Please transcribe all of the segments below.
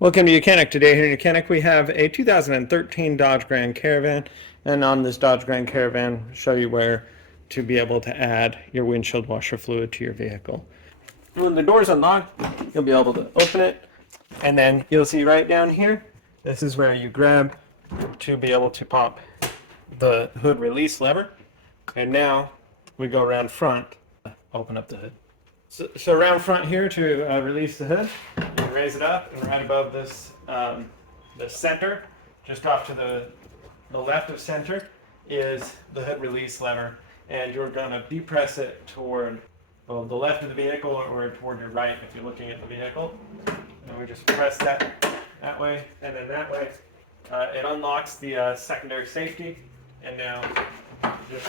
Welcome to YOUCANIC. Today here in YOUCANIC we have a 2013 Dodge Grand Caravan, and on this Dodge Grand Caravan I'll show you where to be able to add your windshield washer fluid to your vehicle. When the door's unlocked, you'll be able to open it, and then you'll see right down here, this is where you grab to be able to pop the hood release lever. And now we go around front, open up the hood. So around front here to release the hood, you raise it up, and right above this, the center, just off to the left of center, is the hood release lever, and you're going to depress it toward the left of the vehicle or toward your right if you're looking at the vehicle. And we just press that way and then that way. It unlocks the secondary safety, and now just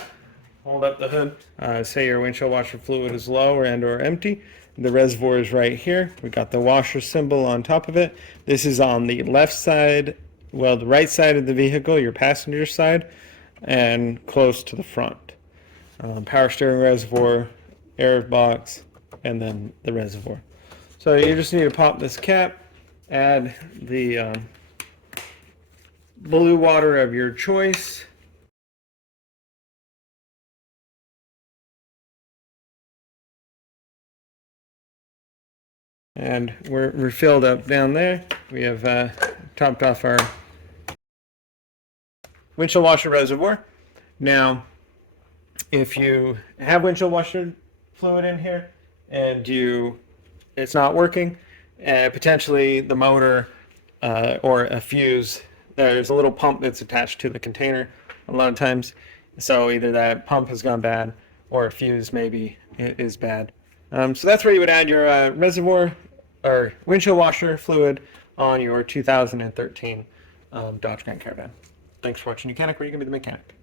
hold up the hood. Say your windshield washer fluid is low or empty. The reservoir is right here. We got the washer symbol on top of it. This is on the left side, well, the right side of the vehicle, your passenger side, and close to the front. Power steering reservoir, air box, and then the reservoir. So you just need to pop this cap, add the blue water of your choice. And we're filled up down there. We have topped off our windshield washer reservoir. Now, if you have windshield washer fluid in here and it's not working, potentially the motor or a fuse, there's a little pump that's attached to the container a lot of times. So either that pump has gone bad or a fuse maybe is bad. So that's where you would add your reservoir or windshield washer fluid on your 2013 Dodge Grand Caravan. Thanks for watching YOUCANIC, where you can be the mechanic.